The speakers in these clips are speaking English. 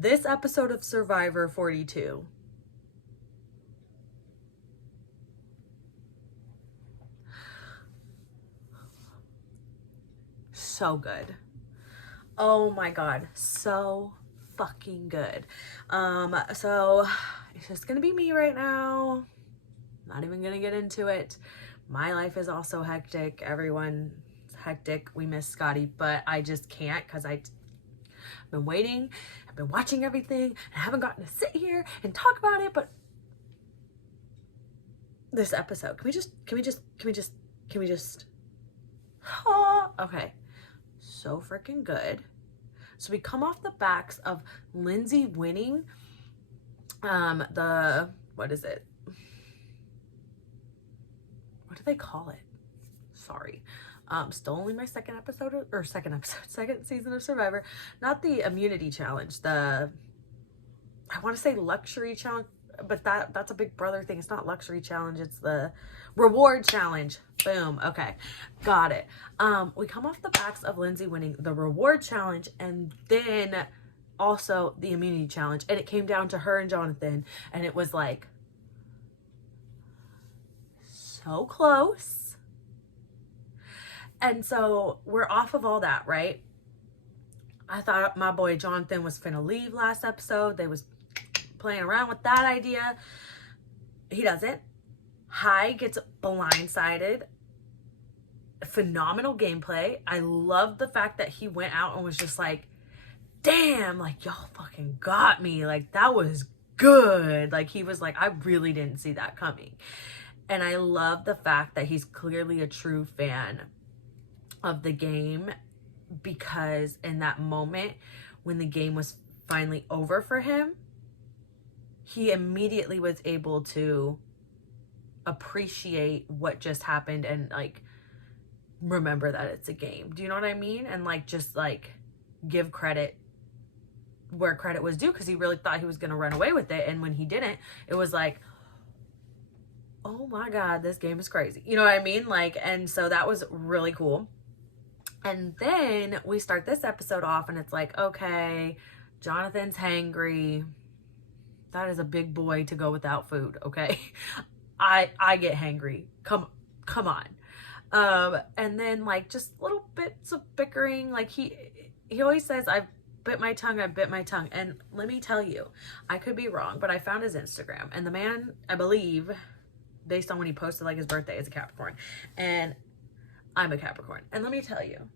this episode of Survivor 42. So good. Oh my God. So fucking good. So it's just gonna be me right now. Not even gonna get into it. My life is also hectic. Everyone's hectic. We miss Scotty, but I just can't because I've been waiting. I've been watching everything and I haven't gotten to sit here and talk about it. But this episode, can we just, oh, okay. So freaking good. So we come off the backs of Lindsay winning what is it? What do they call it? Sorry. Still only my second season of Survivor. Not the immunity challenge. I want to say luxury challenge, but that's a Big Brother thing. It's not luxury challenge. It's the reward challenge. Boom. Okay. Got it. We come off the backs of Lindsay winning the reward challenge and then also the immunity challenge. And it came down to her and Jonathan. And it was like so close. And so we're off of all that, right? I thought my boy Jonathan was finna leave last episode. They was playing around with that idea. He doesn't. Hai gets blindsided. Phenomenal gameplay. I love the fact that he went out and was just like, damn, like, y'all fucking got me. Like, that was good. Like, he was like, I really didn't see that coming. And I love the fact that he's clearly a true fan of the game, because in that moment when the game was finally over for him, he immediately was able to appreciate what just happened and like remember that it's a game. Do you know what I mean? And like just like give credit where credit was due, because he really thought he was going to run away with it, and when he didn't, it was like, oh my God, this game is crazy. You know what I mean? Like, and so that was really cool. And then we start this episode off and it's like, okay, Jonathan's hangry. That is a big boy to go without food, okay? I get hangry. Come on. And then like just little bits of bickering. Like he always says, I bit my tongue. And let me tell you, I could be wrong, but I found his Instagram, and the man, I believe, based on when he posted like his birthday, is a Capricorn. And I'm a Capricorn. And let me tell you,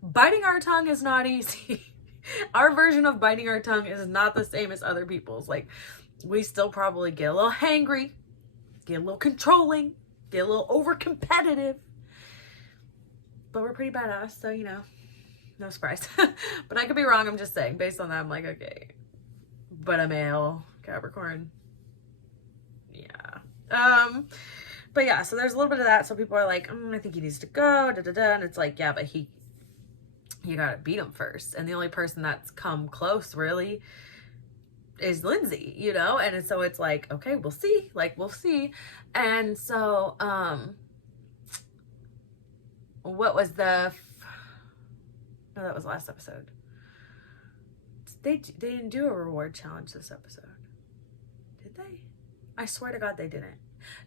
biting our tongue is not easy. Our version of biting our tongue is not the same as other people's. Like, we still probably get a little hangry, get a little controlling, get a little over competitive. But we're pretty badass, so, you know, no surprise. But I could be wrong. I'm just saying, based on that, I'm like, okay. But a male Capricorn. Yeah. But yeah, so there's a little bit of that. So people are like, I think he needs to go, And it's like, yeah, but you gotta beat him first. And the only person that's come close really is Lindsay, you know? And so it's like, okay, we'll see. Like, we'll see. And so, what was no, that was last episode. They didn't do a reward challenge this episode. Did they? I swear to God they didn't.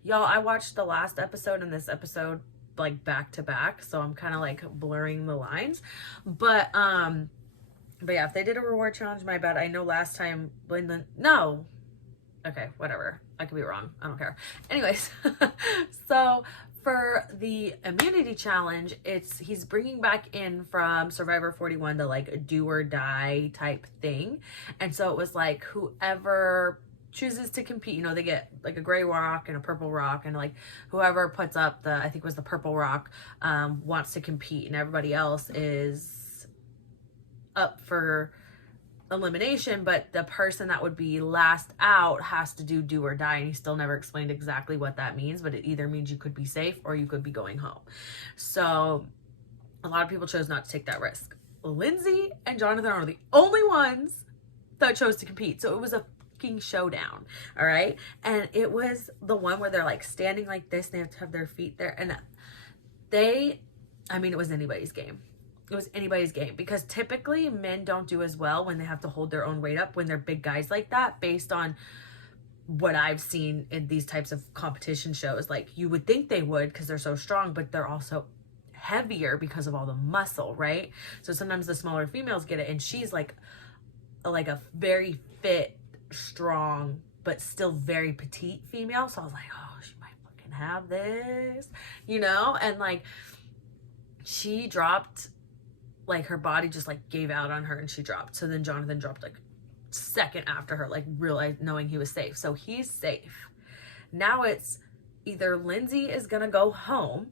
Y'all, I watched the last episode and this episode like back to back, so I'm kind of like blurring the lines. But yeah, if they did a reward challenge, my bad. I know last time no. Okay, whatever. I could be wrong. I don't care. Anyways, so for the immunity challenge, he's bringing back in from Survivor 41 the like do or die type thing. And so it was like whoever chooses to compete, you know, they get like a gray rock and a purple rock, and like whoever puts up I think it was the purple rock, wants to compete, and everybody else is up for elimination, but the person that would be last out has to do or die. And he still never explained exactly what that means, but it either means you could be safe or you could be going home. So a lot of people chose not to take that risk. Lindsay and Jonathan are the only ones that chose to compete. So it was a showdown, all right? And it was the one where they're like standing like this, and they have to have their feet there, and it was anybody's game. it was anybody's game, because typically men don't do as well when they have to hold their own weight up when they're big guys like that, based on what I've seen in these types of competition shows. Like, you would think they would because they're so strong, but they're also heavier because of all the muscle, right? So sometimes the smaller females get it, and she's like a very fit, strong, but still very petite female. So I was like, oh, she might fucking have this, you know? And like, she dropped, like, her body just like gave out on her and she dropped. So then Jonathan dropped like second after her, like, realized, knowing he was safe. So he's safe. Now it's either Lindsay is gonna go home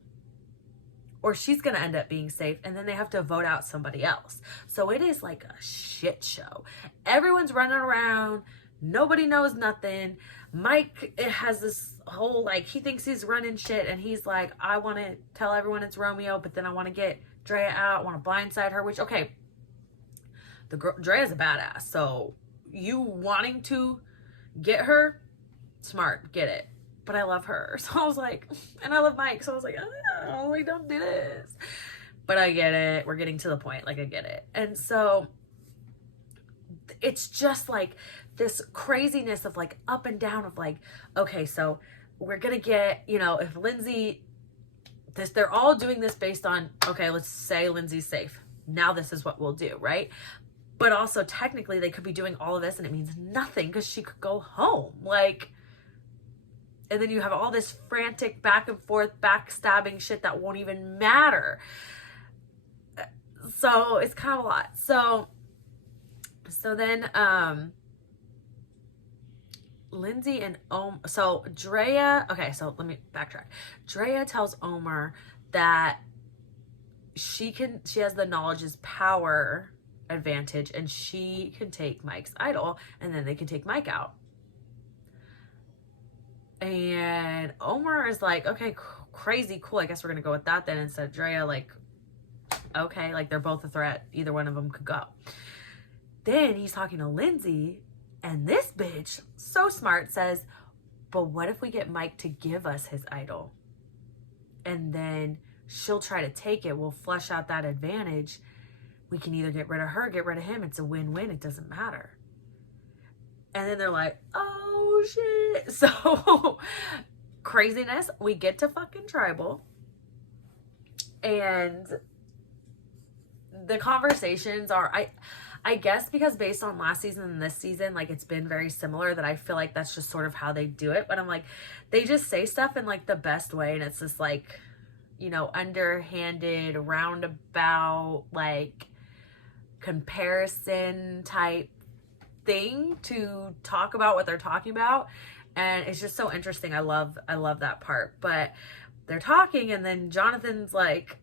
or she's gonna end up being safe, and then they have to vote out somebody else. So it is like a shit show. Everyone's running around, nobody knows nothing. Mike, it has this whole, like, he thinks he's running shit, and he's like, I want to tell everyone it's Romeo, but then I want to get Drea out, I want to blindside her, which, okay, Drea's a badass, so you wanting to get her, smart, get it. But I love her, so I was like, and I love Mike, so I was like, oh, we don't do this. But I get it. We're getting to the point. Like, I get it. And so it's just like this craziness of like up and down of like, okay, so we're gonna get, you know, if Lindsay, they're all doing this based on, okay, let's say Lindsay's safe. Now this is what we'll do, right? But also technically they could be doing all of this and it means nothing because she could go home. Like, and then you have all this frantic back and forth backstabbing shit that won't even matter. So it's kind of a lot. So then Lindsay and so Drea, okay, so let me backtrack. Drea tells Omar that she has the knowledge is power advantage, and she can take Mike's idol, and then they can take Mike out. And Omar is like, okay, crazy, cool, I guess we're gonna go with that then. Instead of Drea, like, okay, like, they're both a threat, either one of them could go. Then he's talking to Lindsay, and this bitch, so smart, says, but what if we get Mike to give us his idol? And then she'll try to take it. We'll flush out that advantage. We can either get rid of her, get rid of him. It's a win-win. It doesn't matter. And then they're like, oh, shit. So, craziness. We get to fucking tribal. And the conversations are... I guess because based on last season and this season, like, it's been very similar, that I feel like that's just sort of how they do it. But I'm like, they just say stuff in like the best way, and it's just like, you know, underhanded, roundabout, like, comparison type thing to talk about what they're talking about. And it's just so interesting. I love that part. But they're talking, and then Jonathan's like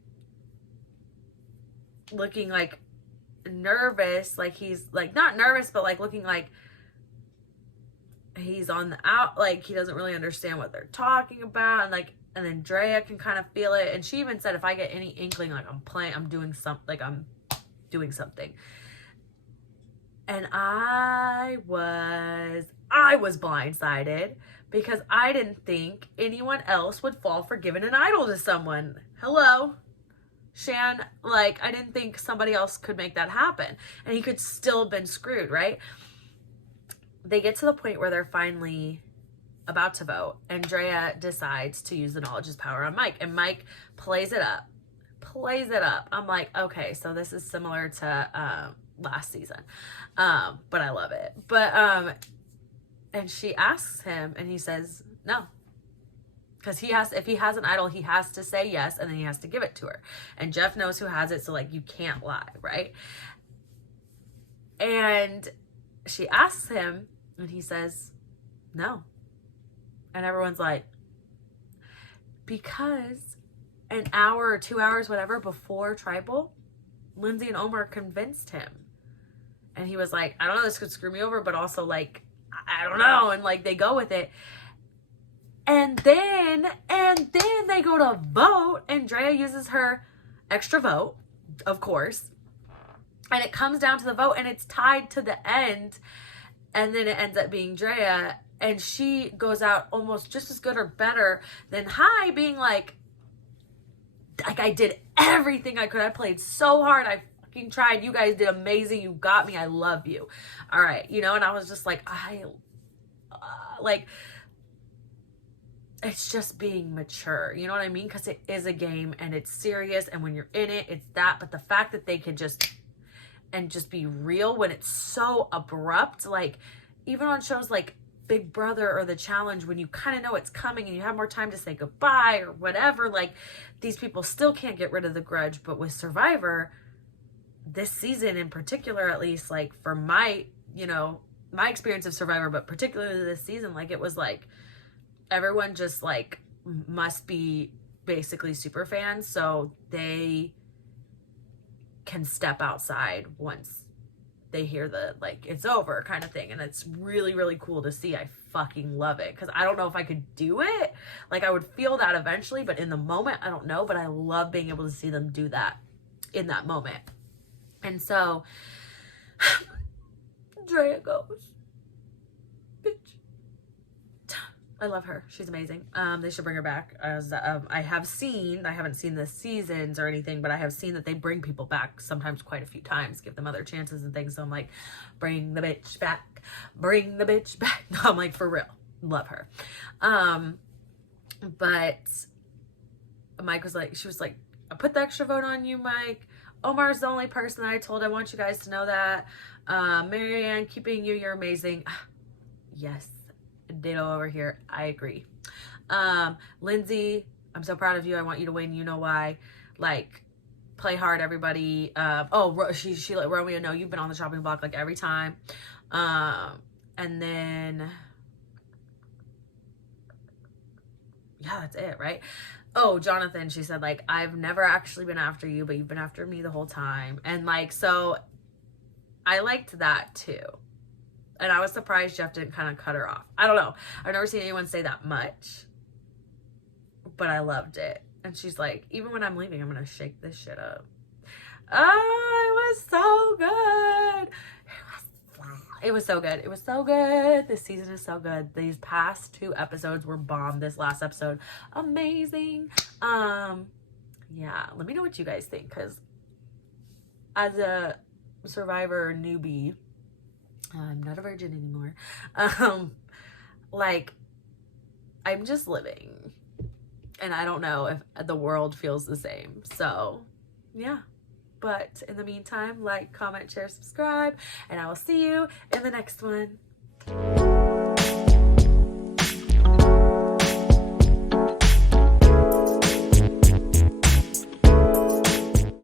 looking like nervous, like he's like not nervous, but like looking like he's on the out, like he doesn't really understand what they're talking about. And like, and then Drea can kind of feel it, and she even said, if I get any inkling like I'm doing something. And I was blindsided because I didn't think anyone else would fall for giving an idol to someone. Hello, Shan, like, I didn't think somebody else could make that happen. And he could still have been screwed, right? They get to the point where they're finally about to vote, and Drea decides to use the knowledge is power on Mike, and Mike plays it up. I'm like, okay, so this is similar to last season. But I love it. But and she asks him, and he says no. Because if he has an idol, he has to say yes, and then he has to give it to her. And Jeff knows who has it, so like, you can't lie, right? And she asks him, and he says no. And everyone's like, because an hour or 2 hours, whatever, before tribal, Lindsay and Omar convinced him. And he was like, I don't know, this could screw me over, but also like, I don't know. And like, they go with it. And then they go to vote, and Drea uses her extra vote, of course. And it comes down to the vote, and it's tied to the end. And then it ends up being Drea, and she goes out almost just as good or better than Hai, being like, like, I did everything I could. I played so hard. I fucking tried. You guys did amazing. You got me. I love you. All right. You know, and I was just like, like, it's just being mature. You know what I mean? Because it is a game and it's serious. And when you're in it, it's that. But the fact that they can just be real when it's so abrupt, like even on shows like Big Brother or The Challenge, when you kind of know it's coming and you have more time to say goodbye or whatever, like these people still can't get rid of the grudge. But with Survivor, this season in particular, at least, like for my, you know, my experience of Survivor, but particularly this season, like it was like everyone just like must be basically super fans, so they can step outside once they hear the like it's over kind of thing. And it's really, really cool to see. I fucking love it, because I don't know if I could do it. Like I would feel that eventually, but in the moment I don't know. But I love being able to see them do that in that moment. And so Drea goes, bitch. I love her. She's amazing. They should bring her back. As I haven't seen the seasons or anything, but I have seen that they bring people back sometimes quite a few times, give them other chances and things. So I'm like, bring the bitch back, bring the bitch back. No, I'm like, for real, love her. But Mike was like, she was like, I put the extra vote on you, Mike. Omar's the only person that I told. I want you guys to know that. Marianne, keeping you, you're amazing. Yes. Ditto over here. I agree. Lindsay, I'm so proud of you. I want you to win. You know why? Like, play hard, everybody. She let Romeo know you've been on the chopping block like every time. And then, yeah, that's it, right? Oh, Jonathan, she said, like, I've never actually been after you, but you've been after me the whole time. And like, so I liked that too. And I was surprised Jeff didn't kind of cut her off. I don't know. I've never seen anyone say that much. But I loved it. And she's like, even when I'm leaving, I'm going to shake this shit up. Oh, it was so good. It was so good. It was so good. This season is so good. These past 2 episodes were bomb. This last episode, amazing. Yeah, let me know what you guys think. Because as a Survivor newbie, I'm not a virgin anymore. Like, I'm just living. And I don't know if the world feels the same. So, yeah. But in the meantime, like, comment, share, subscribe. And I will see you in the next one.